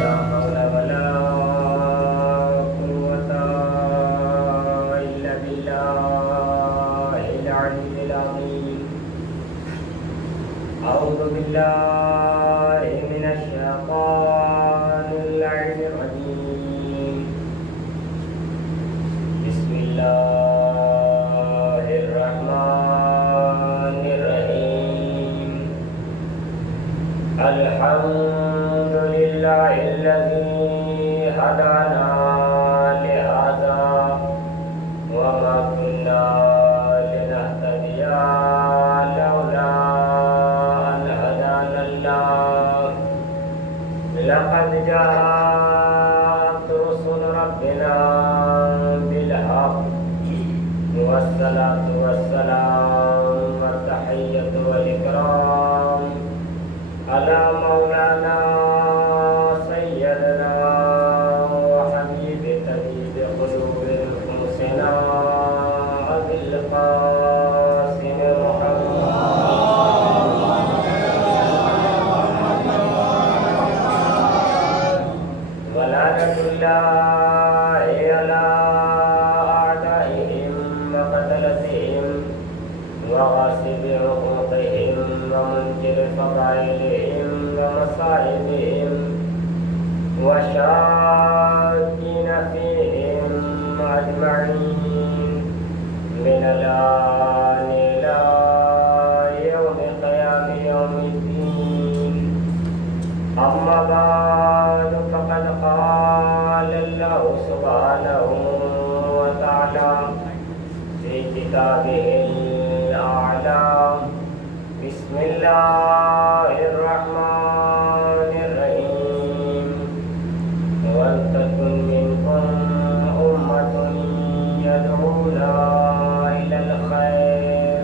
لا حول ولا قوة إلا بالله العلي العظيم. أعوذ بالله من الشيطان اللعين الرجيم. بسم الله الرحمن الرحيم. الحمد لله الذي هدانا لهذا وما كنا لنهتدي لولا أن هدانا الله. لقد جاءت رسل ربنا بالحق والصلاة والسلام والتحية والإكرام على مولانا سيدنا وحبيب طبيب قلوب أنفسنا أبي القاسم محمد. ولعنة الله على أعدائهم وقتلتهم وغاصب حقوقهم ومنكر فضائلهم ومصائبهم وشاكين فيهم أجمعين من الآن إلى يوم قيام يوم الدين. أما بعد فقد قال الله سبحانه وتعالى في كتابه الأعلى. بسم الله الرحمن الرحيم. ولتكن منكم أمة يدعون إلى الخير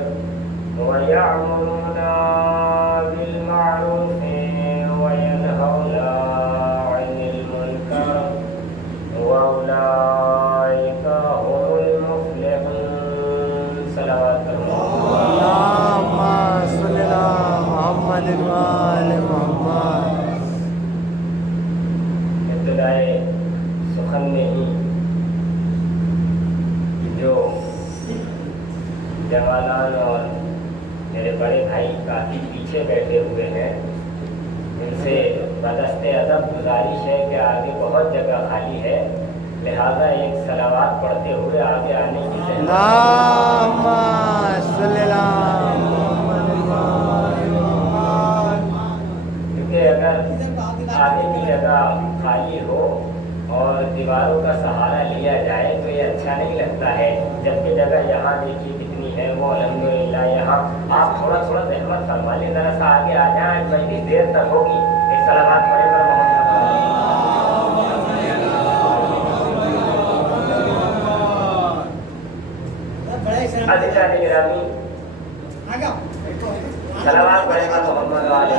ويأمرون بالمعروف وينهون عن المنكر وأولئك هم المفلحون. صلوات الله. اللهم صل على محمد وآل محمد. ابتدائے سخن میں ہی جو جوانان اور میرے بڑے بھائی کافی پیچھے بیٹھے ہوئے ہیں، ان سے بدست ادب گزارش ہے کہ آگے بہت جگہ خالی ہے، لہذا ایک صلوات پڑھتے ہوئے آگے آنے کی اللهم صل على محمد وآل محمد. کیونکہ اگر آگے کی جگہ خالی ہو اور دیواروں کا سہارا لیا جائے تو یہ اچھا نہیں لگتا ہے، جبکہ جگہ یہاں دیکھیے کتنی ہے، وہ الحمدللہ یہاں آپ تھوڑا تھوڑا زحمت فرما لیں، ذرا سا آگے آ جائیں، آج مجلس دیر تک ہوگی. ایک صلوات پڑھے پر محمد. عزیزان گرامی، صلوات پڑھے پر محمد وآلہ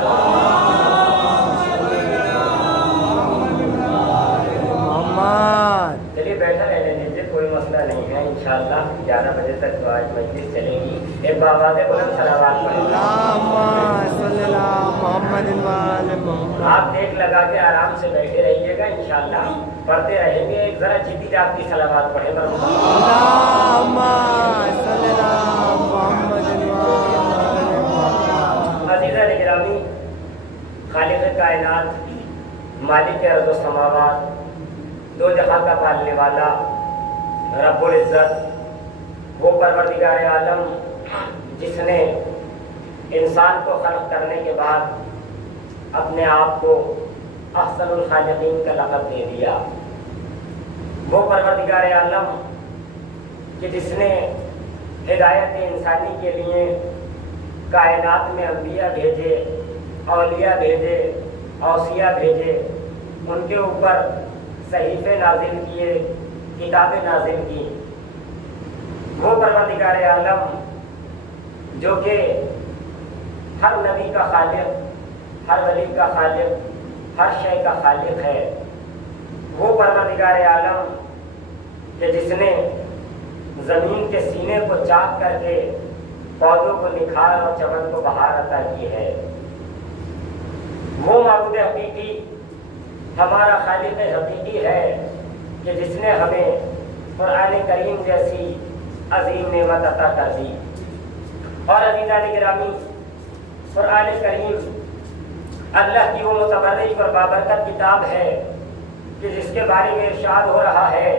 محمد. چلیے بیٹھا رہنے دیجیے، کوئی مسئلہ نہیں ہے، انشاءاللہ 11 بجے تک تو آج مجلس چلے گی. ایک بابا کے بلند صلوات پڑھیں. اللهم صل على محمد وآل محمد. آپ دیکھ لگا کے آرام سے بیٹھے رہیے گا، انشاءاللہ پڑھتے رہیں گے. ایک ذرا جدی جات کی صلوات پڑھیں. اللهم صل على محمد وآل محمد. عزیزان گرامی، خالق کائنات، مالک ارض و سماوات، دو جہاں کا پالنے والا رب العزت، وہ پروردگار عالم جس نے انسان کو خلق کرنے کے بعد اپنے آپ کو احسن الخالقین کا لقب دے دیا، وہ پروردگار عالم کہ جس نے ہدایت انسانی کے لیے کائنات میں انبیاء بھیجے، اولیاء بھیجے، اوصیاء بھیجے، ان کے اوپر صحیفے نازل کیے، کتابیں نازل کی. وہ پروردگار عالم جو کہ ہر نبی کا خالق، ہر ولی کا خالق، ہر شے کا خالق ہے، وہ پروردگار عالم کہ جس نے زمین کے سینے کو چاک کر کے پودوں کو نکھار اور چمن کو بہار عطا کی ہے، وہ معبود حقیقی ہمارا خالق حقیقی ہے کہ جس نے ہمیں قرآن کریم جیسی عظیم نعمت عطا کر دی۔ اور عزیزان گرامی، قرآن کریم اللہ کی وہ متبرک اور بابرکت کتاب ہے کہ جس کے بارے میں ارشاد ہو رہا ہے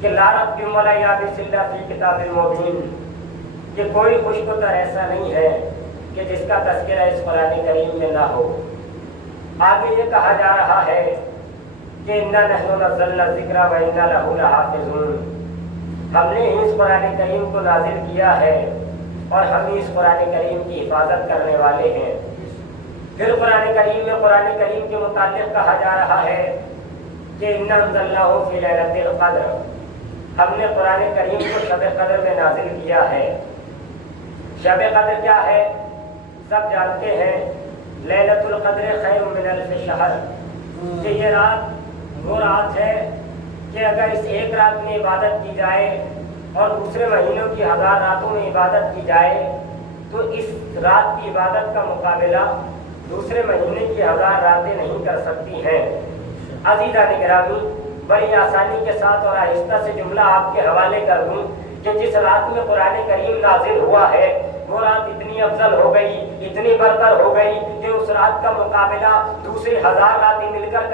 کہ لا ريب ولا يابس الا في کتاب مبین، کہ کوئی خوشگوار ایسا نہیں ہے کہ جس کا تذکرہ اس قرآن کریم میں نہ ہو۔ آگے یہ کہا جا رہا ہے کہ اِنَّا نَحْنُ نَزَّلْنَا الذِّكْرَ وَإِنَّا لَهُ لَحَافِظُونَ، ہم نے ہی اس قرآن کریم کو نازل کیا ہے اور ہم ہی اس قرآن کریم کی حفاظت کرنے والے ہیں۔ پھر قرآن کریم میں قرآن کریم کے متعلق کہا جا رہا ہے کہ اِنَّا أَنزَلْنَاهُ فِي لَيْلَةِ الْقَدْرِ، ہم نے قرآن کریم کو شب قدر میں نازل کیا ہے۔ شب قدر کیا ہے؟ سب جانتے ہیں، لیلۃ القدر خیر من الف شہر، کہ یہ رات وہ رات ہے کہ اگر اس ایک رات میں عبادت کی جائے اور دوسرے مہینوں کی 1000 راتوں میں عبادت کی جائے تو اس رات کی عبادت کا مقابلہ دوسرے مہینے کی 1000 راتیں نہیں کر سکتی ہیں۔ عزیزان گرامی، بڑی آسانی کے ساتھ اور آہستہ سے جملہ آپ کے حوالے کر دوں کہ جس رات میں قرآن کریم نازل ہوا ہے وہ رات اتنی افضل ہو گئی، اتنی برتر ہو گئی کہ اس رات کا مقابلہ دوسری 1000 راتیں مل کر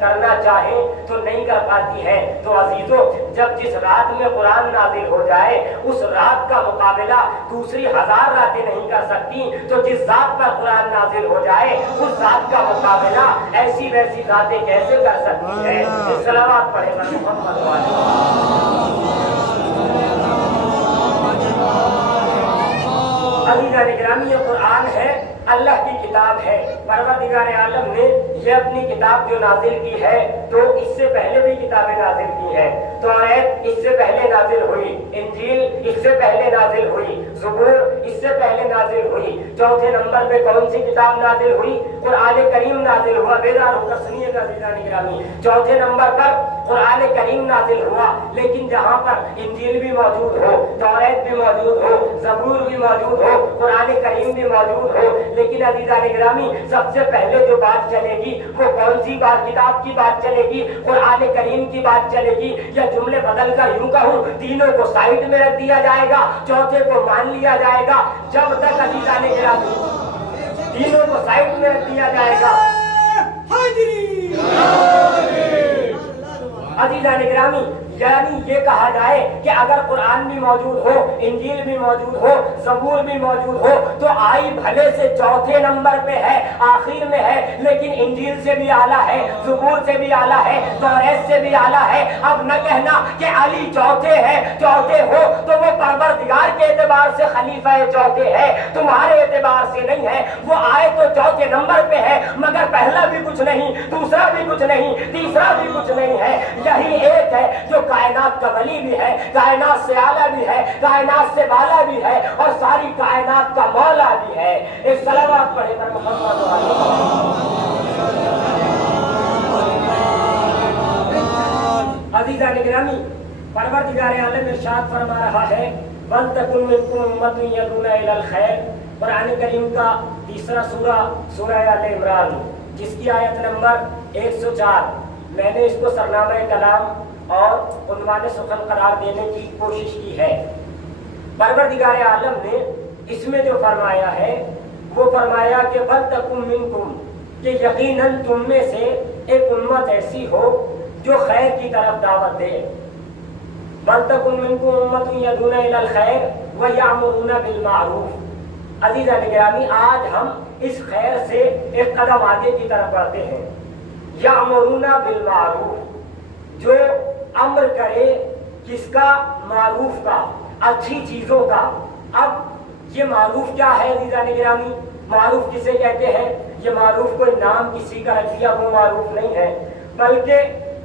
کرنا چاہیں تو نہیں کر پاتی ہے۔ تو عزیزو، جب جس رات میں قرآن نازل ہو جائے اس رات کا مقابلہ دوسری 1000 راتیں نہیں کر سکتی، تو جس ذات پر قرآن نازل ہو جائے اس ذات کا مقابلہ ایسی ویسی ذاتیں کیسے کر سکتی ہے؟ صلوات پڑھے گا محمد عزیزان گرامی، یہ قرآن ہے، اللہ کی کتاب ہے۔ پروردگار عالم نے یہ اپنی کتاب جو نازل کی ہے تو اس سے پہلے بھی کتابیں نازل کی ہیں۔ توریت اس سے پہلے نازل ہوئی، انجیل اس سے پہلے نازل ہوئی، زبور اس سے پہلے نازل ہوئی۔ چوتھے نمبر پہ کون سی کتاب نازل ہوئی؟ قرآن کریم نازل ہوا۔ بیدار ہو کر سنیے گا عزیزان گرامی، چوتھے نمبر پر قرآن کریم نازل ہوا، لیکن جہاں پر انجیل بھی موجود ہو، توریت بھی موجود ہو، زبور بھی موجود ہو، قرآن کریم بھی موجود ہو، لیکن عزیزان گرامی سب سے پہلے جو بات چلے گی وہ کون سی بات کتاب کی بات چلے گی؟ قرآن کریم کی بات چلے گی۔ یا جملے بدل کر یوں کہوں، تینوں کو سائڈ میں رکھ دیا جائے گا، چوتھے کو مان لیا جائے گا۔ جب تک عزیزان گرامی تینوں کو سائڈ میں رکھ دیا جائے گا، عزیزان گرامی یعنی یہ کہا جائے کہ اگر قرآن بھی موجود ہو، انجیل بھی موجود ہو، زبور بھی موجود ہو تو آئی بھلے سے چوتھے نمبر پہ ہے، آخر میں ہے، لیکن انجیل سے بھی اعلیٰ ہے، زبور سے بھی اعلیٰ ہے، توریت سے بھی اعلیٰ ہے۔ اب نہ کہنا کہ علی چوتھے ہے، چوتھے ہو تو وہ پروردگار کے اعتبار سے خلیفہ چوتھے ہے، تمہارے اعتبار سے نہیں ہے۔ وہ آئے تو چوتھے نمبر پہ ہے، مگر پہلا بھی کچھ نہیں، دوسرا بھی کچھ نہیں، تیسرا بھی کچھ نہیں ہے۔ یہی ایک ہے جو کائنات کا ولی بھی ہے، کائنات سے اعلیٰ بھی ہے، کائنات سے بالا بھی ہے، اور ساری کائنات کا مولا بھی ہے۔ ایک صلوات پڑھے کر محمد عزیزان گرامی، پروردگار عالم ارشاد فرما رہا ہے وَلْتَكُن مِّنكُمْ أُمَّةٌ يَدْعُونَ إِلَى الْخَيْرِ، قرآن کریم کا تیسرا سورہ آل عمران، جس کی آیت نمبر 104۔ میں نے اس کو سرنامہ کلام اور عنوان سخن قرار دینے کی کوشش کی ہے۔ پروردگار عالم نے اس میں جو فرمایا ہے وہ فرمایا کہ وَلْتَكُن مِّنكُمْ، کہ یقیناً تم میں سے ایک امت ایسی ہو جو خیر کی طرف دعوت دے۔ وَلْتَكُن مِّنكُمْ أُمَّةٌ يَدْعُونَ إِلَى الْخَيْرِ وَيَأْمُرُونَ بِالْمَعْرُوفِ۔ عزیزان گرامی، آج ہم اس خیر سے ایک قدم آگے کی طرف بڑھتے ہیں۔ یأمرون بالمعروف، جو امر کرے کس کا؟ معروف کا، اچھی چیزوں کا۔ اب یہ معروف کیا ہے عزیزان گرامی؟ معروف کسے کہتے ہیں؟ یہ معروف کوئی نام کسی کا رکھ دیا وہ معروف نہیں ہے، بلکہ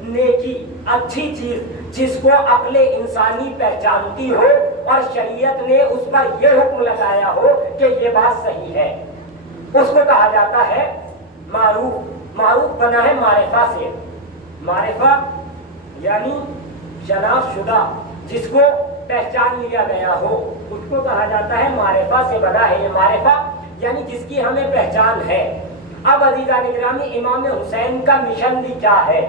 نیکی، اچھی چیز جس کو عقل انسانی پہچانتی ہو اور شریعت نے اس پر یہ حکم لگایا ہو کہ یہ بات صحیح ہے، اس کو کہا جاتا ہے معروف۔ معروف بنا ہے معرفہ سے، معرفہ یعنی شناخت شدہ، جس کو پہچان لیا گیا ہو اس کو کہا جاتا ہے معرفہ سے بنا ہے۔ یہ معرفہ یعنی جس کی ہمیں پہچان ہے۔ اب عزیزان گرامی امام حسین کا مشن بھی کیا ہے؟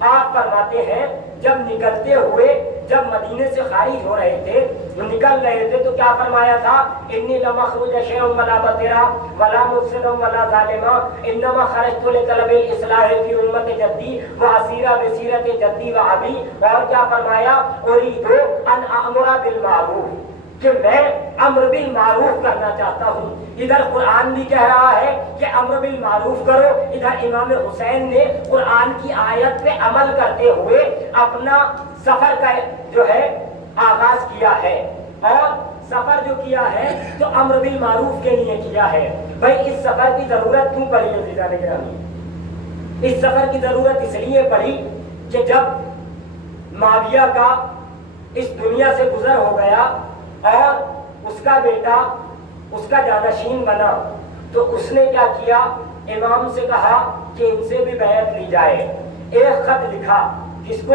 آپ فرماتے ہیں جب نکلتے ہوئے جب مدینے سے خارج ہو رہے تھے نکل رہے تھے تو کیا فرمایا تھا؟ انی لمخرج شیء ولا بطرا ولا مفسد ولا ظالما انما خرجت لطلب الاصلاح فی امت جدی واسیرا بسیرت جدی و ابی. اور کیا فرمایا؟ اريد ان امر بالمعروف کہ میں امر بالمعروف کرنا چاہتا ہوں. ادھر قرآن بھی کہہ رہا ہے کہ امر بالمعروف کرو، ادھر امام حسین نے قرآن کی آیت پہ عمل کرتے ہوئے اپنا سفر کا جو ہے آغاز کیا ہے. اور سفر جو کیا ہے تو امر بالمعروف کے لیے کیا ہے. بھائی اس سفر کی ضرورت کیوں پڑی عزیزان گرامی؟ اس سفر کی ضرورت اس لیے پڑی کہ جب معاویہ کا اس دنیا سے گزر ہو گیا اور اس کا بیٹا اس کا جانشین بنا تو اس نے کیا کیا؟ امام سے کہا کہ ان سے بھی بیعت لی جائے. ایک خط لکھا کس کو؟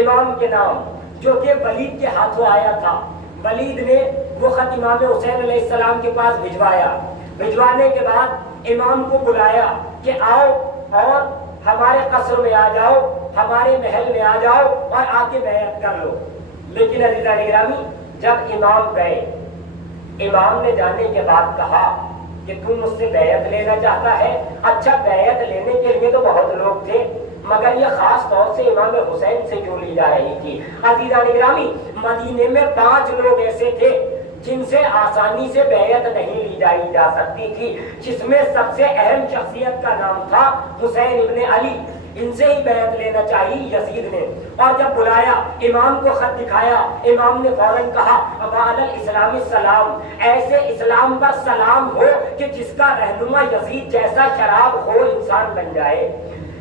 امام کے نام، جو کہ ولید کے ہاتھوں آیا تھا. ولید نے وہ خط امام حسین علیہ السلام کے پاس بھجوایا. بھجوانے کے بعد امام کو بلایا کہ آؤ اور ہمارے قصر میں آ جاؤ، ہمارے محل میں آ جاؤ اور آ کے بیعت کر لو. لیکن عزیزان گرامی جب امام گئے، امام نے جانے کے بعد کہا کہ تم مجھ سے بیعت لینا چاہتا ہے؟ اچھا بیعت لینے کے لیے تو بہت لوگ تھے مگر یہ خاص طور سے امام حسین سے کیوں لی جا رہی تھی؟ عزیزان گرامی مدینے میں 5 لوگ ایسے تھے جن سے آسانی سے بیعت نہیں لی جا سکتی تھی، جس میں سب سے اہم شخصیت کا نام تھا حسین ابن علی. ان سے ہی بیعت لینا چاہیے یزید نے. اور جب بلایا امام کو خط دکھایا، امام نے فوراً کہا وعلی الاسلام السلام، ایسے اسلام پر سلام ہو کہ جس کا رہنما یزید جیسا شراب خور انسان بن جائے.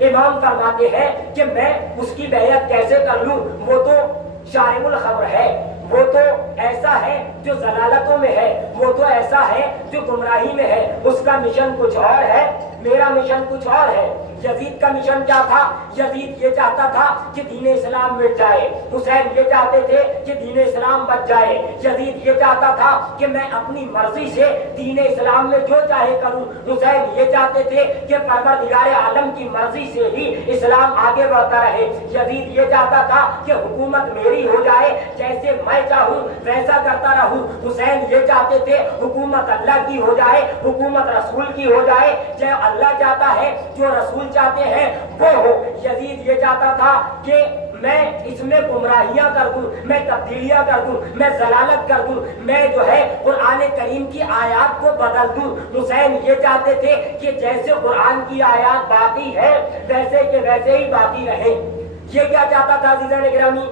امام فرماتے ہیں کہ میں اس کی بیعت کیسے کر لوں؟ وہ تو شارب الخمر ہے، وہ تو ایسا ہے جو ضلالتوں میں ہے، وہ تو ایسا ہے جو گمراہی میں ہے. اس کا مشن کچھ اور ہے، میرا مشن کچھ اور ہے. یزید کا مشن کیا تھا؟ یزید یہ چاہتا تھا کہ دین اسلام مٹ جائے. حسین یہ چاہتے تھے کہ دین اسلام بچ جائے. یزید یہ چاہتا تھا کہ میں اپنی مرضی سے دین اسلام میں جو چاہے کروں. حسین یہ چاہتے تھے کہ پروردگار عالم کی مرضی سے ہی اسلام آگے بڑھتا رہے. یزید یہ چاہتا تھا کہ حکومت میری ہو جائے، جیسے میں چاہوں ویسا کرتا رہوں. حسین یہ چاہتے تھے حکومت اللہ کی ہو جائے، حکومت رسول کی ہو جائے، جو اللہ چاہتا ہے جو رسول چاہتے ہیں وہ ہو. یزید یہ چاہتا تھا کہ میں اس میں گمراہیاں کر دوں، میں تبدیلیاں کر دوں، میں ضلالت کر دوں، میں جو ہے قرآن کریم کی آیات کو بدل دوں. حسین یہ چاہتے تھے کہ جیسے قرآن کی آیات باقی ہے ویسے کہ ویسے ہی باقی رہے. یہ کیا چاہتا تھا عزیزان گرامی؟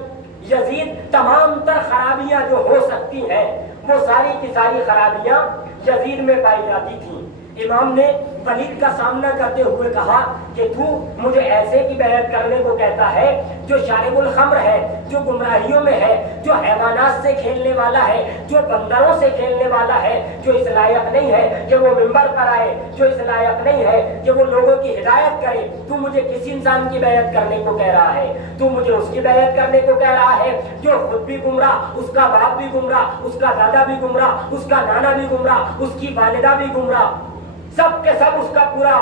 یزید تمام تر خرابیاں جو ہو سکتی ہیں وہ ساری کی ساری خرابیاں یزید میں پائی جاتی تھیں. امام نے ولید کا سامنا کرتے ہوئے کہا کہ تو مجھے ایسے کی بیعت کرنے کو کہتا ہے جو شارب الخمر ہے، جو گمراہیوں میں ہے، جو حیوانات سے کھیلنے والا ہے، جو بندروں سے کھیلنے والا ہے، جو اس لائق نہیں ہے کہ وہ منبر پر آئے، جو اس لائق نہیں ہے کہ وہ لوگوں کی ہدایت کرے. تو مجھے کس انسان کی بیعت کرنے کو کہہ رہا ہے؟ تو مجھے اس کی بیعت کرنے کو کہہ رہا ہے جو خود بھی گمراہ، اس کا باپ بھی گمراہ، اس کا دادا بھی گمراہ، اس کا نانا بھی گمراہ، اس کی والدہ بھی گمراہ، سب کے سب اس کا پورا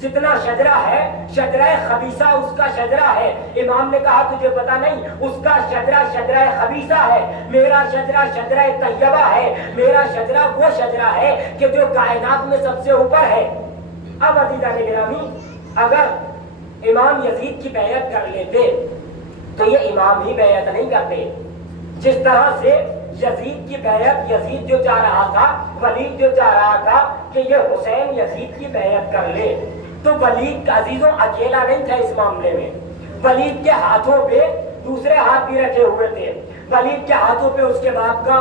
جتنا شجرہ ہے، شجرہ خبیثہ اس کا شجرہ ہے. امام نے کہا تجھے پتا نہیں اس کا شجرہ شجرہ خبیثہ ہے، میرا شجرہ شجرہ طیبہ ہے. میرا شجرہ وہ شجرہ ہے کہ جو کائنات میں سب سے اوپر ہے. اب عزیزان گرامی اگر امام یزید کی بیعت کر لیتے تو یہ امام ہی بیعت نہیں کرتے. جس طرح سے یزید کی بیعت یزید جو چاہ رہا تھا، ولید جو چاہ رہا تھا کہ یہ حسین یزید کی بیعت کر لے، تو ولید کا عزیزوں اکیلا نہیں تھا اس معاملے میں. ولید کے ہاتھوں پہ دوسرے ہاتھ بھی رکھے ہوئے تھے. ولید کے ہاتھوں پہ اس کے باپ کا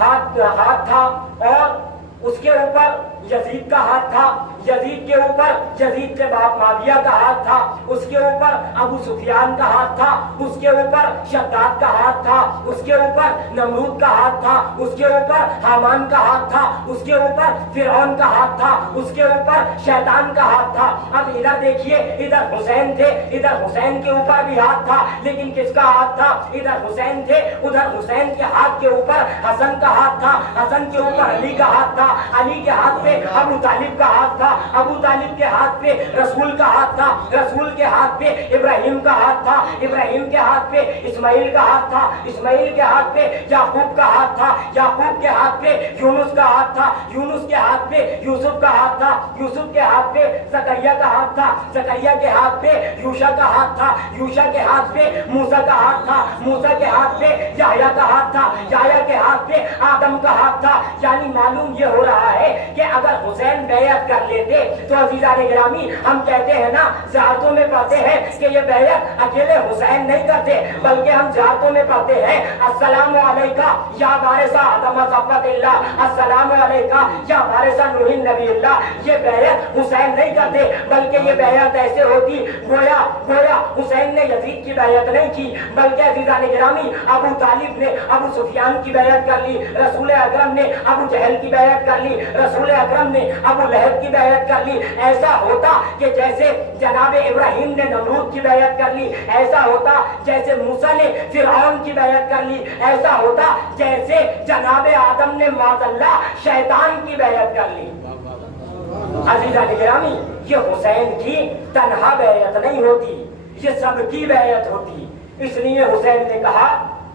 ہاتھ تھا اور اس کے اوپر یزید کا ہاتھ تھا. یزید کے اوپر یزید کے باپ معاویہ کا ہاتھ تھا. اس کے اوپر ابو سفیان کا ہاتھ تھا. اس کے اوپر شداد کا ہاتھ تھا. اس کے اوپر نمرود کا ہاتھ تھا. اس کے اوپر حامان کا ہاتھ تھا. اس کے اوپر فرعون کا ہاتھ تھا. اس کے اوپر شیطان کا ہاتھ تھا. اب ادھر دیکھیے، ادھر حسین تھے، ادھر حسین کے اوپر بھی ہاتھ تھا، لیکن کس کا ہاتھ تھا؟ ادھر حسین تھے، ادھر حسین کے ہاتھ کے اوپر حسن کا ہاتھ تھا. حسن کے اوپر علی کا ہاتھ تھا. علی کے ہاتھ پہ ابو طالب کا ہاتھ تھا. ابو طالب کے ہاتھ پہ رسول کا ہاتھ تھا، رسول کے ہاتھ پہ ابراہیم کا ہاتھ تھا، ابراہیم کے ہاتھ پہ اسماعیل کا ہاتھ تھا، اسماعیل کے ہاتھ پہ یعقوب کا ہاتھ تھا، یعقوب کے ہاتھ پہ یونس کا ہاتھ تھا، یونس کے ہاتھ پہ یوسف کا ہاتھ تھا، یوسف کے ہاتھ پہ زکریا کا ہاتھ تھا، زکریا کے ہاتھ پہ یوشع کا ہاتھ تھا، یوشع کے ہاتھ پہ موسیٰ کا ہاتھ تھا، موسیٰ کے ہاتھ پہ یحییٰ کا ہاتھ تھا، یحییٰ کے ہاتھ پہ آدم کا ہاتھ تھا۔ یعنی معلوم یہ ہو رہا ہے کہ اگر حسین بیعت کر لیتے تو عزیزان گرامی ہم کہتے ہیں نا، زیارتوں میں پڑھتے ہیں کہ یہ بیعت اکیلے حسین نہیں کرتے، بلکہ ہم زیارتوں میں پڑھتے ہیں السلام علیکہ یا وارث آدم صفوۃ اللہ، السلام علیکہ یا وارث نوح نبی اللہ۔ یہ بیعت حسین نہیں کرتے، بلکہ یہ بیعت ایسے ہوتی گویا حسین نے یزید کی بیعت نہیں کی، بلکہ عزیزان گرامی ابو طالب نے ابو سفیان کی بیعت کر لی، رسول اکرم نے ابو جہل کی بیعت کر لی، رسول اکرم نے ابو لہب کی بیعت کر لی۔ ایسا ہوتا کہ جیسے جناب ابراہیم نے نمرود کی بیعت کر لی، ایسا ہوتا جیسے موسیٰ نے فرعون کی بیعت کر لی، ایسا ہوتا جیسے جناب آدم نے معاذ اللہ شیطان کی بیعت کر لی۔ عزیزان گرامی یہ حسین کی تنہا بیعت نہیں ہوتی، یہ سب کی بیعت ہوتی۔ اس لیے حسین نے کہا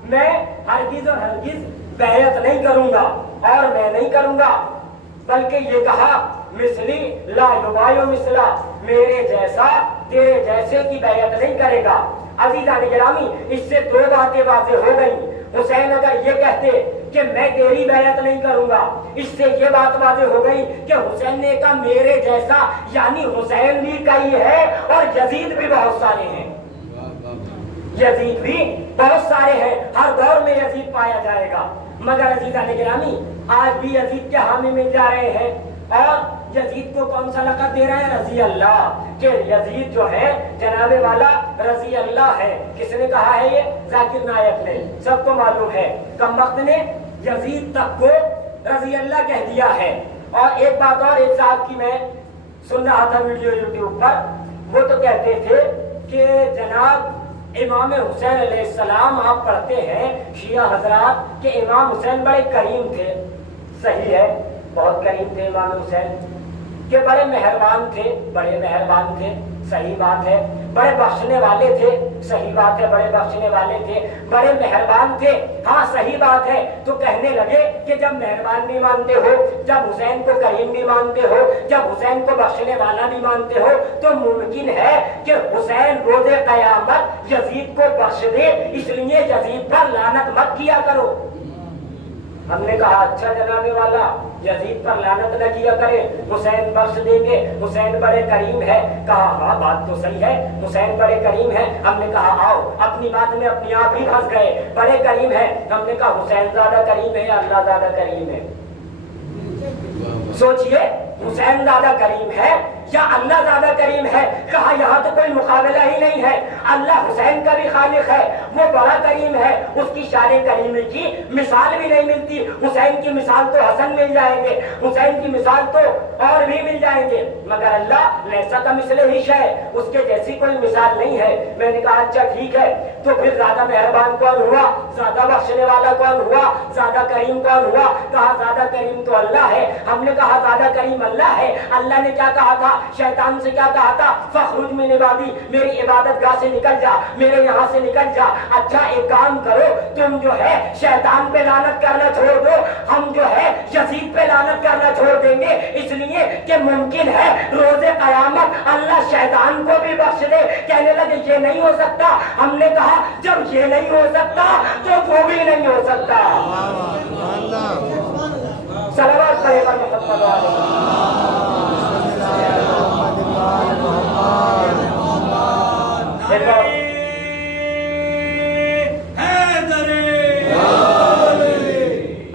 میں ہرگز اور ہرگز بیعت نہیں کروں گا، اور میں نہیں کروں گا، بلکہ یہ کہا مثلی لا یبایع مثلا، میرے جیسا تیرے جیسے کی بیعت نہیں کرے گا۔ عزیزان گرامی اس سے دو باتیں واضح ہو گئیں۔ حسین اگر یہ کہتے کہ میں تیری بیعت نہیں کروں گا، اس سے یہ بات واضح ہو گئی کہ حسین نے کہا میرے جیسا، یعنی حسین بھی کئی ہے اور یزید بھی بہت سارے ہیں، یزید بھی بہت سارے ہیں، ہر دور میں یزید پایا جائے گا۔ مگر عزیزان گرامی آج بھی یزید کے حامی مل جا رہے ہیں، اور یزید کو کون سا لقب دے رہے ہیں؟ رضی اللہ، کہ یزید جو ہے جناب والا رضی اللہ ہے۔ کس نے کہا ہے یہ؟ ذاکر نائک نے، سب کو معلوم ہے۔ کم وقت نے یزید تک کو رضی اللہ کہہ دیا ہے۔ اور ایک بات اور، ایک صاحب کی میں سن رہا تھا ویڈیو یوٹیوب پر، وہ تو کہتے تھے کہ جناب امام حسین علیہ السلام، آپ پڑھتے ہیں شیعہ حضرات کہ امام حسین بڑے کریم تھے۔ صحیح ہے، بہت کریم تھے امام حسین، کہ بڑے مہربان تھے، بڑے مہربان تھے، صحیح بات ہے۔ بڑے بخشنے والے تھے، صحیح بات ہے، بڑے بخشنے والے تھے، بڑے مہربان تھے، ہاں صحیح بات ہے۔ تو کہنے لگے کہ جب مہربان بھی مانتے ہو، جب حسین کو کریم بھی مانتے ہو، جب حسین کو بخشنے والا بھی مانتے ہو، تو ممکن ہے کہ حسین روز قیامت یزید کو بخش دے، اس لیے یزید پر لعنت مت کیا کرو۔ ہم نے کہا اچھا جناب والا، یزید پر لعنت نہ کیا کرے، حسین بخش دیں گے، حسین بڑے کریم ہے۔ کہا ہاں بات تو صحیح ہے، حسین بڑے کریم ہے۔ ہم نے کہا آؤ، اپنی بات میں اپنے آپ ہی پھنس گئے، بڑے کریم ہے۔ ہم نے کہا حسین زیادہ کریم ہے یا اللہ زیادہ کریم ہے؟ سوچئے، حسین زیادہ کریم ہے یا اللہ زیادہ کریم ہے؟ کہا یہاں تو کوئی مقابلہ ہی نہیں ہے، اللہ حسین کا بھی خالق ہے، وہ بڑا کریم ہے، اس کی شان کریمی کی مثال بھی نہیں ملتی۔ حسین کی مثال تو حسن مل جائیں گے، حسین کی مثال تو اور بھی مل جائیں گے، مگر اللہ لیسا کمثلہ شیء، اس کے جیسی کوئی مثال نہیں ہے۔ میں نے کہا اچھا ٹھیک ہے، تو پھر زیادہ مہربان کون ہوا، زیادہ بخشنے والا کون ہوا، زیادہ کریم کون ہوا؟ کہا زیادہ کریم تو اللہ ہے۔ ہم نے کہا زیادہ کریم اللہ ہے، اللہ نے کیا کہا تھا؟ شیطان سے کیا کہا تھا؟ فخرج من عبادی، میری عبادت گاہ سے نکل جا، میرے یہاں سے نکل جا۔ اچھا ایک کام کرو، تم جو ہے شیطان پہ لعنت کرنا چھوڑ دو، ہم جو ہے یزید پہ لعنت کرنا چھوڑ دیں گے، اس لیے کہ ممکن ہے روز قیامت اللہ شیطان کو بھی بخش دے۔ کہنے لگے یہ نہیں ہو سکتا۔ ہم نے کہا جب یہ نہیں ہو سکتا تو وہ بھی نہیں ہو سکتا۔ صلوات پڑھے پر محمد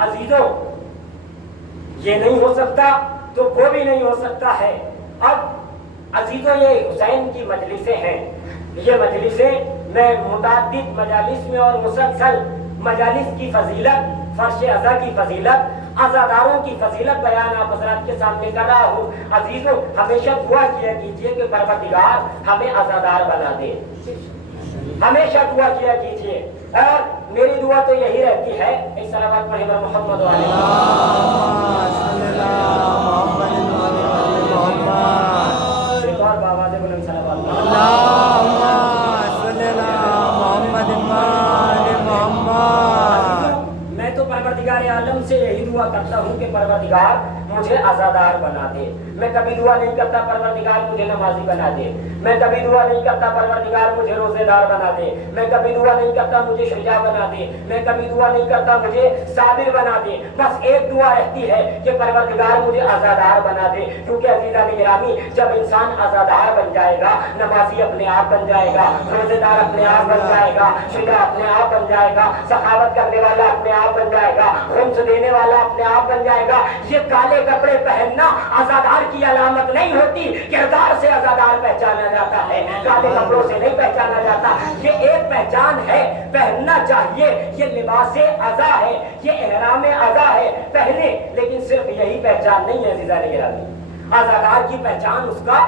عزیزوں، یہ نہیں ہو سکتا تو وہ بھی نہیں ہو سکتا ہے۔ اب عزیزوں یہ حسین کی مجلسیں ہیں، یہ مجلسیں میں متعدد مجالس میں اور مسلسل مجالس کی فضیلت، فرش عزا کی فضیلت، عزاداروں کی فضیلت بیان آپ حضرات کے سامنے کر رہا ہوں۔ عزیزوں ہمیشہ دعا کیا کیجئے کہ پروردگار ہمیں عزادار بنا دے، ہمیشہ دعا کیا کیجئے۔ اور میری دعا تو یہی رہتی ہے، ایک صلوات پڑھیں محمد و علیہ دعا کرتا ہوں کہ پروردگار مجھے عزادار بنا دے. میں کبھی دعا نہیں کرتا پروردگار مجھے نمازی بنا دے. میں کبھی دعا نہیں کرتا پروردگار مجھے روزے دار بنا دے. میں کبھی دعا نہیں کرتا مجھے شجاع بنا دے. میں کبھی دعا نہیں کرتا مجھے صابر بنا دے. بس ایک دعا رہتی ہے کہ پروردگار مجھے عزادار بنا دے. کیونکہ عزیزان گرامی جب انسان عزادار بن جائے گا نمازی اپنے آپ بن جائے گا, روزے دار اپنے آپ بن جائے گا, شجاع اپنے آپ بن جائے گا, سخاوت کرنے والا اپنے آپ بن جائے گا, خمس دینے والا اپنے آپ بن جائے گا. یہ کالے کپڑے پہننا عزادار کی علامت نہیں ہوتی, کردار سے عزادار پہچانا جاتا ہے, کالے کپڑوں سے نہیں پہچانا جاتا. یہ ایک پہچان ہے, پہننا چاہیے. یہ لباس عزا ہے, یہ احرام عزا ہے, پہنے. لیکن صرف یہی پہچان نہیں ہے عزیزان گرامی, عزادار کی پہچان اس کا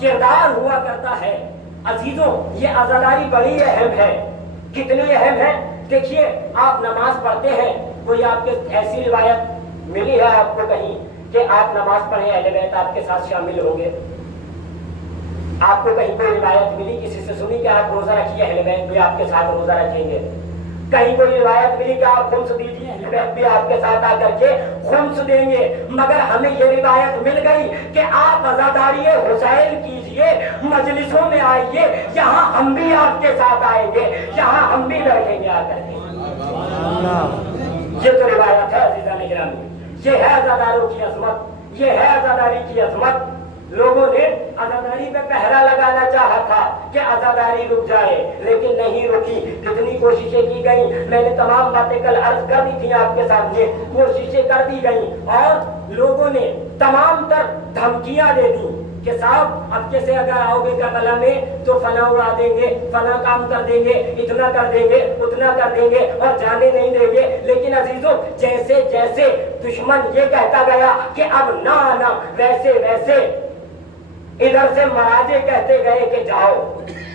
کردار ہوا کرتا ہے. عزیزوں یہ عزاداری بڑی اہم ہے. کتنی اہم ہے دیکھیے, آپ نماز پڑھتے ہیں, کوئی آپ کے ایسی روایت ملی ہے آپ کو کہیں کہ آپ نماز پڑھیں اہل بیت آپ کے ساتھ شامل ہوں گے؟ آپ کو کہیں کوئی روایت ملی, کسی سے سنی کہ آپ روزہ رکھیے اہل بیت بھی آپ کے ساتھ روزہ رکھیں گے؟ کہیں کوئی روایت ملی کہ آپ خمس دیجیے اہل بیت بھی آپ کے ساتھ آ کر کے خمس دیں گے؟ مگر ہمیں یہ روایت مل گئی کہ آپ عزاداری حسین کیجئے, مجلسوں میں آئیے, یہاں ہم بھی آپ کے ساتھ آئیں گے, یہاں ہم بھی بیٹھیں گے آ کر کے. یہ تو روایت ہے عزیزان گرامی, یہ ہے عزاداروں کی عظمت, یہ ہے عزاداری کی عظمت. لوگوں نے عزاداری پہ پہرا لگانا چاہا تھا کہ عزاداری رک جائے, لیکن نہیں رکی. کتنی کوششیں کی گئیں, میں نے تمام باتیں کل عرض کر دی تھی آپ کے سامنے, کوششیں کر دی گئیں اور لوگوں نے تمام تر دھمکیاں دے دی کہ صاحب اب کیسے اگر آؤ گے کربلا میں تو فلاں اڑا دیں گے, فلاں کام کر دیں گے, اتنا کر دیں گے, اتنا کر دیں گے اور جانے نہیں دیں گے. لیکن عزیزوں جیسے جیسے دشمن یہ کہتا گیا کہ اب نہ آنا, ویسے ویسے ادھر سے مراجے کہتے گئے کہ جاؤ,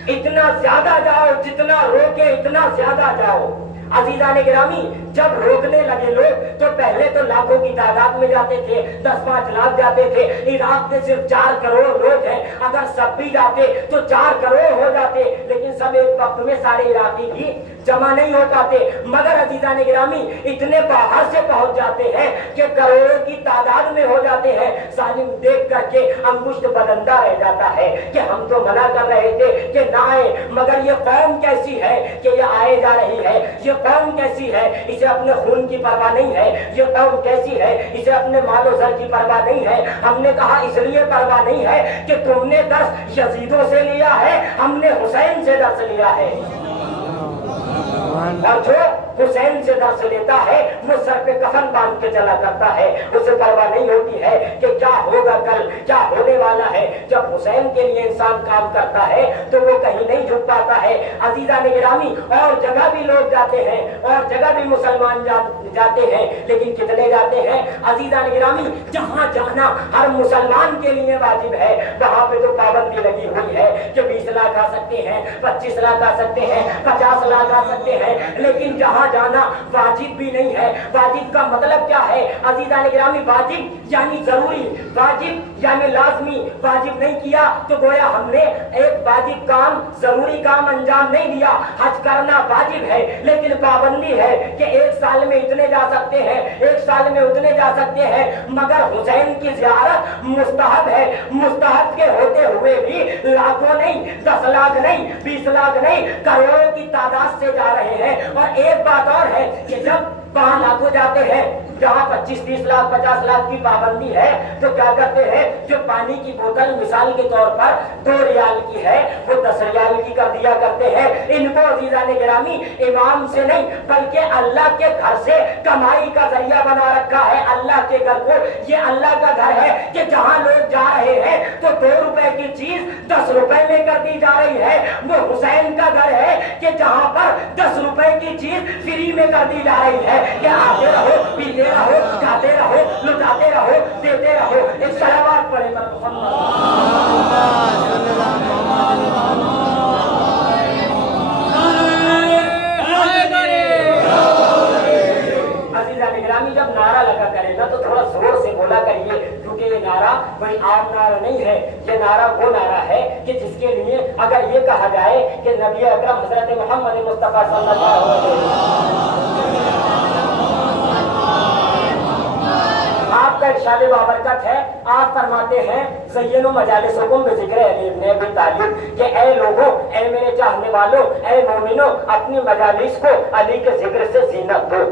اتنا زیادہ جاؤ, جتنا روکے اتنا زیادہ جاؤ. عزیزان گرامی جب روکنے لگے لوگ تو پہلے تو لاکھوں کی تعداد میں جاتے تھے, 10-5 لاکھ جاتے تھے. عراق میں صرف 4 کروڑ لوگ ہیں, اگر سب بھی جاتے تو 4 کروڑ ہو جاتے, لیکن سب ایک وقت میں سارے عراقی بھی جمع نہیں ہو پاتے. مگر عزیزان گرامی اتنے باہر سے پہنچ جاتے ہیں کہ کروڑوں کی تعداد میں ہو جاتے ہیں. ظالم دیکھ کر کے انگشت بدندہ رہ جاتا ہے کہ ہم تو منع کر رہے تھے کہ نہ آئے, مگر یہ قوم کیسی ہے کہ یہ آئے جا رہی ہے. یہ قوم کیسی ہے, اسے اپنے خون کی پرواہ نہیں ہے. یہ قوم کیسی ہے, اسے اپنے مال و زر کی پرواہ نہیں ہے. ہم نے کہا اس لیے پرواہ نہیں ہے کہ تم نے درس یزیدوں سے لیا ہے, ہم نے حسین سے درس لیا ہے. اور جو حسین سے درس لیتا ہے وہ سر پہ کفن باندھ کے چلا کرتا ہے, اسے پرواہ نہیں ہوتی ہے کہ کیا ہوگا کل, کیا ہونے والا ہے. جب حسین کے لیے انسان کام کرتا ہے تو وہ کہیں نہیں جھک پاتا ہے. عزیزان گرامی اور جگہ بھی لوگ جاتے ہیں, اور جگہ بھی مسلمان جاتے ہیں, لیکن کتنے جاتے ہیں عزیزان گرامی؟ جہاں جانا ہر مسلمان کے لیے واجب ہے وہاں پہ تو پابندی لگی ہوئی ہے کہ 20 لاکھ آ سکتے ہیں, 25 لاکھ آ سکتے ہیں, 50 لاکھ آ سکتے ہیں. لیکن جہاں جانا واجب بھی نہیں ہے. واجب کا مطلب کیا ہے عزیزان گرامی؟ واجب یعنی ضروری, واجب یعنی لازمی. واجب نہیں کیا تو گویا ہم نے ایک واجب کام, ضروری کام انجام نہیں دیا. حج کرنا واجب ہے لیکن پابندی ہے کہ 1 سال میں اتنے جا سکتے ہیں, 1 سال میں اتنے جا سکتے ہیں. مگر حسین کی زیارت مستحب ہے. مستحب کے ہوتے ہوئے بھی لاکھوں نہیں, 10 لاکھ نہیں, 20 لاکھ نہیں, کروڑوں کی تعداد سے جا رہے ہیں. اور ایک بات اور ہے کہ جب وہاں لاکھوں جاتے ہیں جہاں 25-30 لاکھ 50 لاکھ کی پابندی ہے تو کیا کرتے ہیں, جو پانی کی بوتل مثال کے طور پر 2 ریال کی ہے وہ 10 ریال کی کر دیا کرتے ہیں. ان کو عزیزان گرامی امام سے نہیں بلکہ اللہ کے گھر سے کمائی کا ذریعہ بنا رکھا ہے. اللہ کے گھر کو یہ اللہ کا گھر ہے کہ جہاں لوگ جا رہے ہیں تو 2 روپے کی چیز 10 روپے میں کر دی جا رہی ہے. وہ حسین کا گھر ہے کہ جہاں پر 10 روپے کی چیز فری میں کر دی جا رہی ہے کہ آتے رہو, پیتے رہو, کھاتے رہو, لٹاتے رہو, دیتے رہو. ایک صلوات پڑھے پر عزیزان گرامی جب نعرہ لگا کرے نا تو تھوڑا زور سے بولا کریے, کیونکہ یہ نعرہ کوئی عام نعرہ نہیں ہے. یہ نعرہ وہ نعرہ ہے کہ جس کے لیے اگر یہ کہا جائے کہ نبی اکرم حضرت محمد مصطفیٰ صلی اللہ علیہ وسلم ارشاد بابرکت ہے، آپ فرماتے ہیں زینوا مجالسکم بذکر علی ابن ابی طالب کہ اے لوگوں، اے میرے چاہنے والوں، اے مومنوں، اپنی مجالس کو علی کے ذکر سے زینت دو۔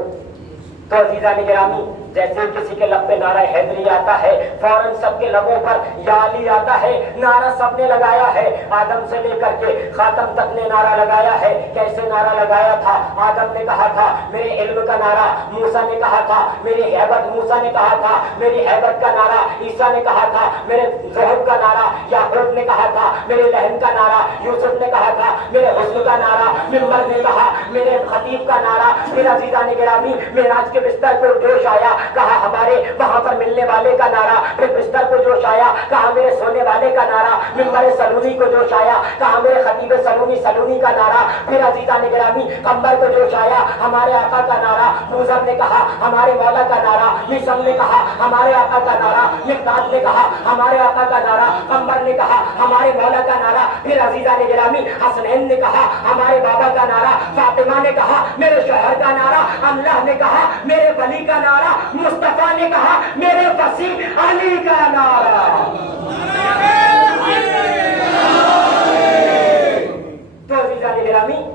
تو عزیزان گرامی، جیسے کسی کے لب پہ نعرہ حیدری آتا ہے، فوراً سب کے لبوں پر یا علی آتا ہے، نعرہ سب نے لگایا ہے، آدم سے لے کر کے خاتم تک نے نعرہ لگایا ہے۔ کیسے نعرہ لگایا تھا؟ آدم نے کہا تھا میرے علم کا نعرہ، موسیٰ نے کہا تھا میری ہیبت، موسیٰ نے کہا تھا میری ہیبت کا نعرہ، عیسیٰ نے کہا تھا میرے زہد کا نعرہ، یعقوب نے کہا تھا میرے لہن کا نعرہ، یوسف نے کہا تھا میرے حسن کا نعرہ، ممبر نے کہا میرے خطیب کا نعرہ۔ پھر عزیزان گرامی معراج کے بستر کو جوش آیا، کہا ہمارے وہاں پر ملنے والے کا نعرہ۔ پھر بستر کو جوش آیا، کہا میرے سونے والے کا نعرہ۔ ممبر سلونی کو جوش آیا، کہا میرے خطیب سلونی کا نعرہ۔ پھر عزیزان گرامی قمر کو جوش آیا، ہمارے آقا کا نعرہ۔ موسیٰ نے کہا ہمارے مولا کا نعرہ، میثم نے کہا ہمارے آقا کا نعرہ، مقداد نے کہا ہمارے آقا کا نعرہ، قمر نے کہا ہمارے مولا کا نعرہ۔ پھر عزیزان گرامی حسنین نے کہا ہمارے بابا کا نعرہ، فاطمہ نے کہا میرے شوہر کا نعرہ، اللہ نے کہا میرے ولی کا نعرہ، مصطفیٰ نے کہا میرے وسیع علی کا نعرہ۔ تو عزیزان گرامی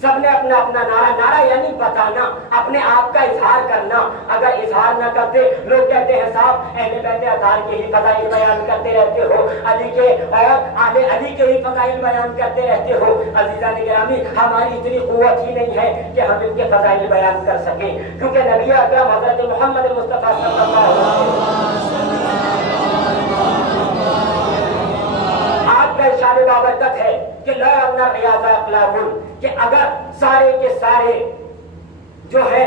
سب نے اپنا اپنا نعرہ یعنی بتانا، اپنے آپ کا اظہار کرنا۔ اگر اظہار نہ کرتے، لوگ کہتے ہیں صاحب اہل بیت اطہار کے ہی فضائل بیان کرتے رہتے ہو، علی کے اور آل علی کے ہی فضائل بیان کرتے رہتے ہو۔ عزیزان گرامی ہماری اتنی قوت ہی نہیں ہے کہ ہم ان کے فضائل بیان کر سکیں، کیونکہ نبی اکرم حضرت محمد مصطفیٰ صلی اللہ علیہ وسلم آپ کا ارشاد بابرکت ہے کہ لا ابن ریاض اقلام، کہ اگر سارے کے سارے جو ہے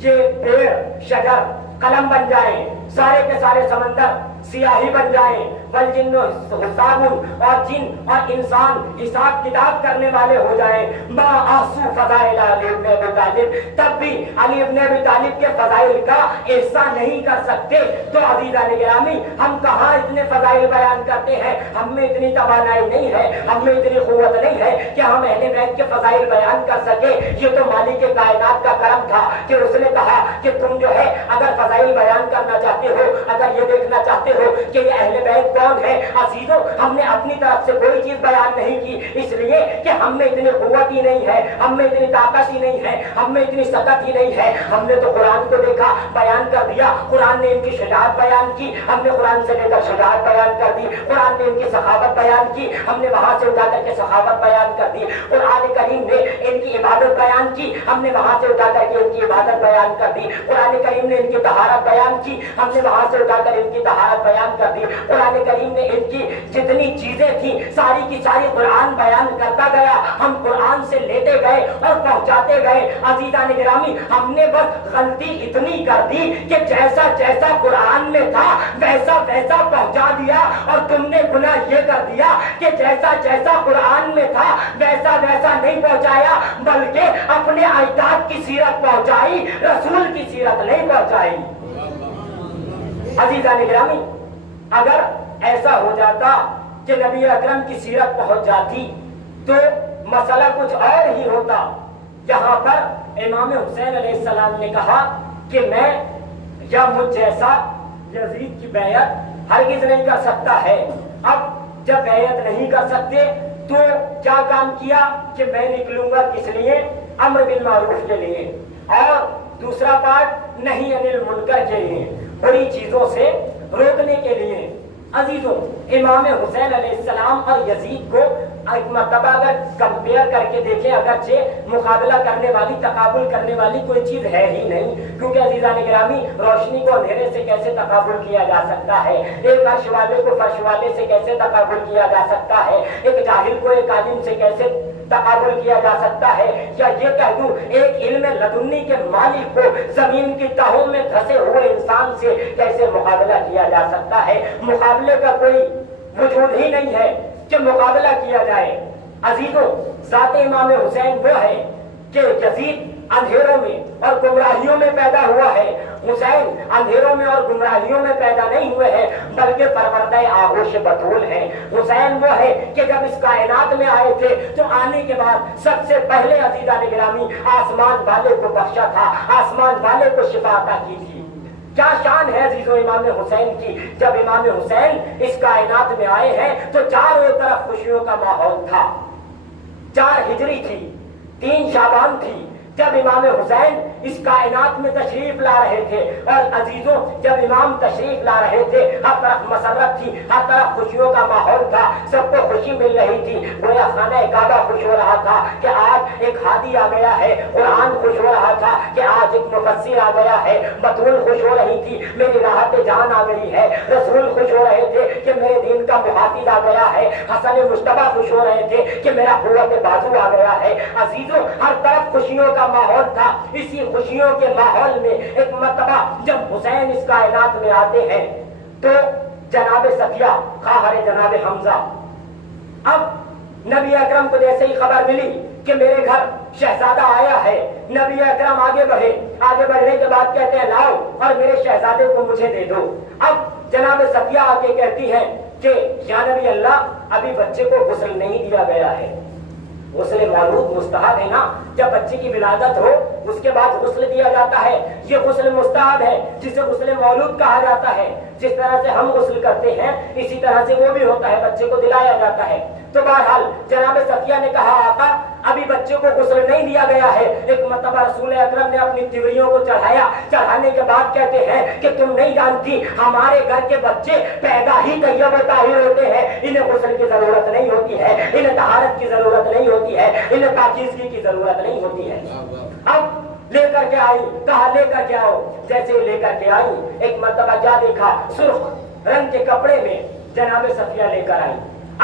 یہ پیڑ شجر قلم بن جائیں، سارے کے سارے سمندر سیاہی بن جائیں، والجن حساب اور جن اور انسان حساب کتاب کرنے والے ہو جائیں، ما احصوا فضائل علی ابن ابی طالب، تب بھی علی ابن ابی طالب کے فضائل کا احصاء نہیں کر سکتے۔ تو عزیزان گرامی ہم کہاں اتنے فضائل بیان کرتے ہیں، ہم میں اتنی توانائی نہیں ہے، ہم میں اتنی قوت نہیں ہے کہ ہم اہل بیت کے فضائل بیان کر سکے۔ یہ تو مالک کائنات کا کرم تھا کہ اس نے کہا کہ تم جو ہے اگر فضائل بیان کرنا چاہتے ہو، اگر یہ دیکھنا چاہتے ہو کہ یہ اہل بیت کون ہے، عزیزوں ہم نے اپنی طرف سے کوئی چیز بیان نہیں کی، اس لیے کہ ہم میں اتنی قوت ہی نہیں ہے، ہم میں اتنی طاقت ہی نہیں ہے، ہم میں اتنی سکت ہی نہیں ہے۔ ہم نے تو قرآن کو دیکھا، بیان کر دیا، قرآن نے ان کی شجاعت بیان کی، ہم نے قرآن سے لے کر شجاعت بیان کر دی، قرآن نے ان کی سخاوت بیان کی، ہم نے وہاں سے اٹھا کر کے سخاوت بیان کر دی، قرآن کریم نے ان کی عبادت بیان کی، ہم نے وہاں سے اٹھا کر کے ان کی عبادت بیان کر دی، قرآن کریم نے ان کی طہارت بیان کی، ہم نے وہاں سے اٹھا کر ان کی طہارت بیان کر دی، قرآن کریم نے ان کی جتنی چیزیں تھیں ساری کی ساری قرآن بیان کرتا گیا، ہم قرآن سے لیتے گئے اور پہنچاتے گئے۔ عزیزان گرامی ہم نے بس غلطی اتنی کر دی کہ جیسا جیسا قرآن میں تھا ویسا ویسا پہنچا دیا، اور تم نے گناہ یہ کر دیا کہ جیسا جیسا قرآن میں تھا ویسا ویسا نہیں پہنچایا، بلکہ اپنے اجداد کی سیرت پہنچائی، رسول کی سیرت نہیں پہنچائی۔ عزیزان گرامی اگر ایسا ہو جاتا کہ نبی اکرم کی سیرت پہنچ جاتی تو مسئلہ کچھ اور ہی ہوتا۔ یہاں پر امام حسین علیہ السلام نے کہا کہ میں یا مجھ جیسا یزید کی بیعت ہرگز نہیں کر سکتا ہے۔ اب جب بیعت نہیں کر سکتے تو کیا کام کیا کہ میں نکلوں گا کس لیے؟ امر بالمعروف کے لیے، اور دوسرا پارٹ نہی عن المنکر کے لیے، بری چیزوں سے روکنے کے لیے۔ عزیزوں امام حسین علیہ السلام اور یزید کو ایک مرتبہ اگر کمپیئر کر کے دیکھیں، اگرچہ مقابلہ کرنے والی تقابل کرنے والی کوئی چیز ہے ہی نہیں، کیونکہ عزیزان گرامی روشنی کو اندھیرے سے کیسے تقابل کیا جا سکتا ہے، ایک عرش والے کو فرش والے سے کیسے تقابل کیا جا سکتا ہے، ایک جاہل کو ایک عالم سے کیسے تقابل کیا جا سکتا ہے، یا یہ کہہ دوں ایک علم لدنی کے مالک کو زمین کی تہوں میں دھسے ہوئے انسان سے کیسے مقابلہ کیا جا سکتا ہے۔ مقابلے کا کوئی وجود ہی نہیں ہے کہ مقابلہ کیا جائے۔ عزیزوں ذات امام حسین وہ ہے کہ یزید اندھیروں میں اور گمراہیوں میں پیدا ہوا ہے، حسین اندھیروں میں اور گمراہیوں میں پیدا نہیں ہوئے ہیں بلکہ پروردہ آغوش بطول ہیں۔ حسین وہ ہے کہ جب اس کائنات میں آئے تھے تو آنے کے بعد سب سے پہلے عزیزان گرامی آسمان والے کو بخشا تھا، آسمان والے کو شفا عطا کی تھی۔ کیا شان ہے عزیزو امام حسین کی. جب امام حسین اس کائنات میں آئے ہیں تو چاروں طرف خوشیوں کا ماحول تھا. 4 ہجری تھی، 3 شعبان تھی جب امام حسین اس کائنات میں تشریف لا رہے تھے. اور عزیزوں جب امام تشریف لا رہے تھے ہر طرف مسرت تھی، ہر طرف خوشیوں کا ماحول تھا، سب کو خوشی مل رہی تھی. گویا خانہ کعبہ خوش ہو رہا تھا کہ آج ایک ہادی آ گیا ہے، قرآن خوش ہو رہا تھا کہ آج ایک مفسر آ گیا ہے، بطول خوش ہو رہی تھی میری راحت جان آ گئی ہے، رسول خوش ہو رہے تھے کہ میرے دین کا محافظ آ گیا ہے، حسن مجتبیٰ خوش ہو رہے تھے کہ میرا قوت بازو آ گیا ہے. عزیزوں ہر طرف خوشیوں کا ماحول تھا. اسی خوشیوں کے ماحول میں ایک مرتبہ جب حسین اس کائنات میں آتے ہیں تو جناب صفیہ خواہر جناب حمزہ، اب نبی اکرم کو جیسے ہی خبر ملی کہ میرے گھر شہزادہ آیا ہے، نبی اکرم آگے بڑھے. آگے بڑھنے کے بعد کہتے ہیں لاؤ اور میرے شہزادے کو مجھے دے دو. اب جناب صفیہ آ کے کہتی ہیں کہ یا نبی اللہ ابھی بچے کو غسل نہیں دیا گیا ہے. غسل مولود مستحب ہے نا، جب بچے کی ولادت ہو اس کے بعد غسل دیا جاتا ہے. یہ غسل مستحب ہے جسے غسل مولود کہا جاتا ہے. جس طرح سے ہم غسل کرتے ہیں اسی طرح سے وہ بھی ہوتا ہے، بچے کو دلایا جاتا ہے. تو بہرحال جناب صفیہ نے کہا آقا ابھی بچے کو غسل نہیں دیا گیا ہے. ایک مرتبہ رسول اکرم نے اپنی تیوریوں کو چڑھایا. چڑھانے کے بعد کہتے ہیں کہ تم نہیں جانتی ہمارے گھر کے بچے پیدا ہی طیب و طاہر ہوتے ہیں، انہیں غسل کی ضرورت نہیں ہوتی ہے، انہیں طہارت کی ضرورت نہیں ہوتی ہے، انہیں پاکیزگی کی ضرورت نہیں ہوتی ہے. اب لے کر کے آئی، کہا لے کر کے آؤ. جیسے لے کر کے آئی ایک مرتبہ کیا دیکھا، سرخ رنگ کے کپڑے میں جناب صفیہ لے کر آئی.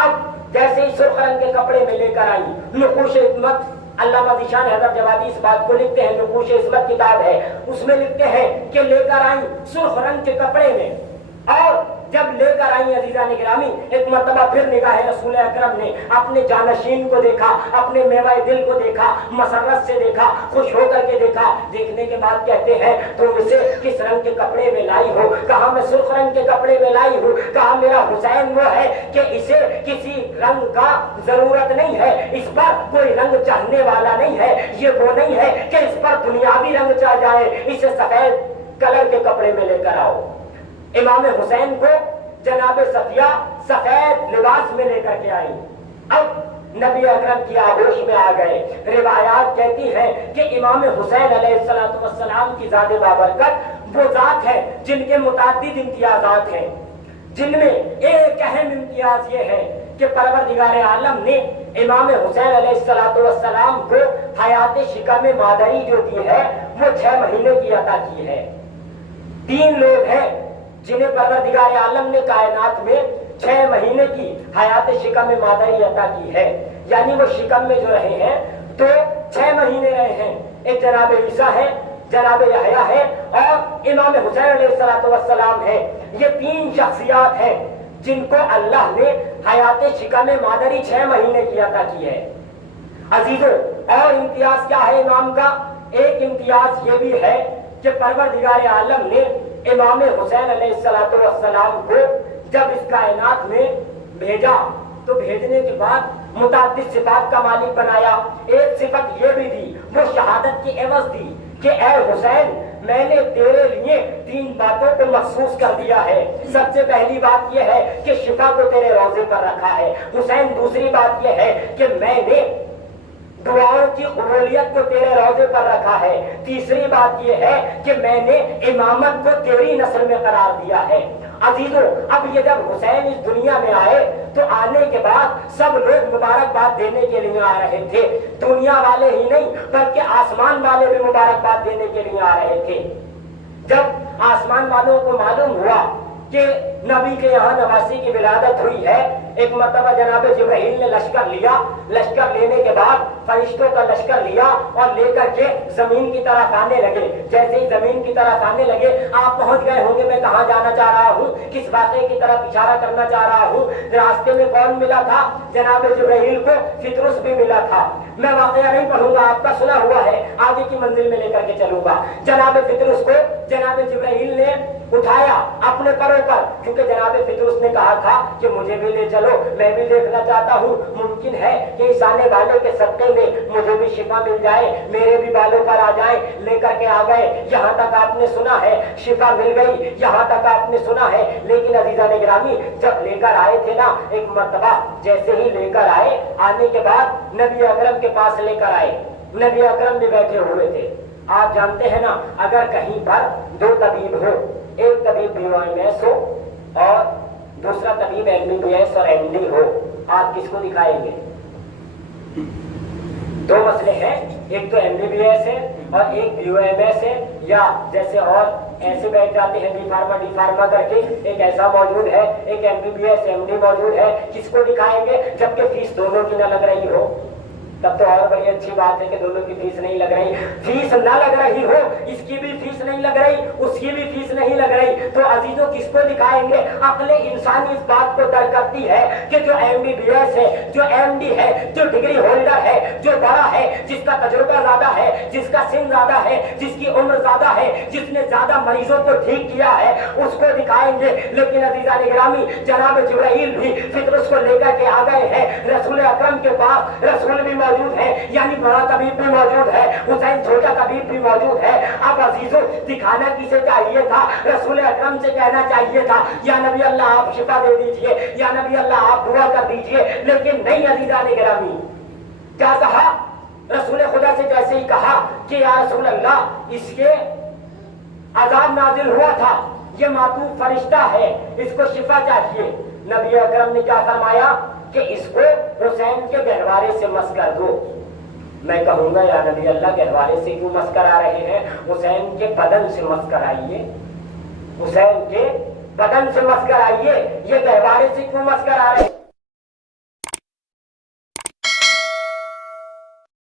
اب جیسے ہی سرخ رنگ کے کپڑے میں لے کر آئی، نقوش عصمت علامہ ذیشان حیدر جوادی اس بات کو لکھتے ہیں، نقوش عصمت کتاب ہے اس میں لکھتے ہیں کہ لے کر آئی سرخ رنگ کے کپڑے میں. اور جب لے کر آئی عزیزان گرامی ایک مرتبہ پھر نگاہ رسول اکرم نے اپنے جانشین کو دیکھا، اپنے میوہ دل کو دیکھا، مسرت سے دیکھا، خوش ہو کر کے دیکھا. دیکھنے کے بعد کہتے ہیں تم اسے کس رنگ کے کپڑے میں لائی ہو؟ کہا میں سرخ رنگ کے کپڑے میں لائی ہوں. کہا میرا حسین وہ ہے کہ اسے کسی رنگ کا ضرورت نہیں ہے، اس پر کوئی رنگ چڑھنے والا نہیں ہے. یہ وہ نہیں ہے کہ اس پر دنیاوی رنگ چڑھ جائے، اسے سفید کلر کے کپڑے میں لے کر آؤ. امام حسین کو جناب صفیہ سفید لباس میں لے کر کے آئی. اب نبی اکرم کی آغوش میں آ گئے. روایات کہتی ہیں کہ امام حسین علیہ السلام کی ذات بابرکت وہ ذات ہے جن کے متعدد امتیازات ہیں، جن میں ایک اہم امتیاز یہ ہے کہ پروردگار عالم نے امام حسین علیہ السلام کو حیات شکم مادری جو دی ہے وہ 6 مہینے کی عطا کی ہے. 3 لوگ ہیں جنہیں پروردگار عالم نے کائنات میں 6 مہینے کی حیات شکم مادری عطا کی ہے. یعنی وہ شکم میں جو رہے ہیں تو 6 مہینے رہے ہیں. ایک جناب عیسیٰ ہے، جناب یحییٰ ہے اور امام حسین علیہ السلام ہے. یہ 3 شخصیات ہیں جن کو اللہ نے حیات شکم مادری 6 مہینے کی عطا کی ہے. عزیزوں اور امتیاز کیا ہے امام کا؟ ایک امتیاز یہ بھی ہے کہ پروردگار عالم نے امام حسین علیہ السلام کو جب اس کائنات میں بھیجا تو بھیجنے کے بعد متعدد صفات کا مالک بنایا. ایک صفت یہ بھی دی، وہ شہادت کی عوض دی کہ اے حسین میں نے تیرے لیے 3 باتوں کو مخصوص کر دیا ہے. سب سے پہلی بات یہ ہے کہ شفا کو تیرے روضے پر رکھا ہے حسین. دوسری بات یہ ہے کہ میں نے دعاؤں کی قبولیت کو تیرے روضے پر رکھا ہے. تیسری بات یہ ہے کہ میں نے امامت کو تیری نسل میں قرار دیا ہے. عزیزوں اب یہ جب حسین اس دنیا میں آئے تو آنے کے بعد سب لوگ مبارکباد دینے کے لیے آ رہے تھے. دنیا والے ہی نہیں بلکہ آسمان والے بھی مبارکباد دینے کے لیے آ رہے تھے. جب آسمان والوں کو معلوم ہوا کہ نبی کے یہاں نواسی کی ولادت ہوئی ہے، ایک مرتبہ جناب جبرائیل نے لشکر لیا. لشکر لینے کے بعد فرشتوں کا لشکر لیا اور لے کر کے زمین کی طرف آنے لگے. جیسے ہی زمین کی طرف آنے لگے آپ پہنچ گئے ہوں گے میں کہاں جانا چاہ رہا ہوں، کس واقعے کی طرف اشارہ کرنا چاہ رہا ہوں. راستے میں کون ملا تھا؟ جناب جبرائیل کو فطرس بھی ملا تھا. میں واقعہ نہیں پڑھوں گا، آپ کا سنا ہوا ہے، آگے کی منزل میں لے کر کے چلوں گا. جناب فطرس کو جناب جبرائیل نے اٹھایا اپنے پروں پر، کیونکہ جناب فطرس نے کہا تھا کہ مجھے بھی لے چلو، میں بھی دیکھنا چاہتا ہوں، ممکن ہے کہ اس آنے والے کے صدقے میں مجھے بھی شفا مل جائے، میرے بھی بالوں پر آ جائے۔ لے کر کے آ گئے، یہاں تک آپ نے سنا ہے شفا مل گئی، یہاں تک آپ نے سنا ہے۔ لیکن عزیزان گرامی، جب لے کر آئے تھے نا ایک مرتبہ، جیسے ہی لے کر آئے، آنے کے بعد نبی اکرم کے پاس لے کر آئے، نبی اکرم بھی بیٹھے ہوئے تھے۔ آپ جانتے ہیں نا، اگر کہیں پر دو طبیب ہو، ایک طبیب BOMS ہو اور دوسرا طبیب MBBS اور MD ہو، آپ کس کو دکھائیں گے؟ دو مسئلے ہیں، ایک تو MBBS ہے اور ایک BOMS ہے، یا جیسے اور ایسے بیٹھ جاتے ہیں ڈی فارما کر کے، ایک ایسا موجود ہے، ایک MBBS MD موجود ہے، کس کو دکھائیں گے؟ جبکہ فیس دونوں کی نہ لگ رہی ہو، تب تو اور بڑی اچھی بات ہے کہ دونوں کی فیس نہیں لگ رہی۔ فیس نہ لگ رہی ہو، اس کی بھی فیس نہیں لگ رہی، اس کی بھی فیس نہیں لگ رہی، تو عزیزوں کس کو دکھائیں گے؟ عقل انسانی اس بات کو طے کرتی ہے کہ جو MBBS ہے، جو MD ہے، جو ڈگری ہولڈر ہے، جو بڑا ہے، جس کا تجربہ زیادہ ہے، جس کا سن زیادہ ہے، جس کی عمر زیادہ ہے، جس نے زیادہ مریضوں کو ٹھیک کیا ہے، اس کو دکھائیں گے۔ لیکن عزیزان گرامی، جناب جبرائیل بھی فطرس کو لے کر کے آ گئے ہیں رسول اکرم کے پاس، رسول بھی موجود ہے، یعنی بڑا طبیب بھی موجود ہے، حسین چھوٹا طبیب بھی موجود ہے۔ اب عزیزوں دکھانا کسے چاہیے تھا؟ رسول اکرم سے کہنا چاہیے تھا یا نبی اللہ آپ شفا دے دیجئے، یا نبی اللہ آپ دعا کر دیجئے، لیکن نہیں عزیزان گرامی، کیا کہا؟ رسول خدا سے جیسے ہی کہا کہ یا رسول اللہ اس کے عذاب نازل ہوا تھا، یہ معطوف فرشتہ ہے، اس کو شفا چاہیے، نبی اکرم نے کیا فرمایا کہ اس کو حسین کے گہوارے سے مس کر دو۔ میں کہوں گا یا نبی اللہ گہوارے سے کیوں مس کر آ رہے ہیں؟ حسین کے بدن سے مس کر آئیے، حسین کے بدن سے مس کر آئیے، یہ گہوارے سے کیوں مس کر آ رہے ہیں؟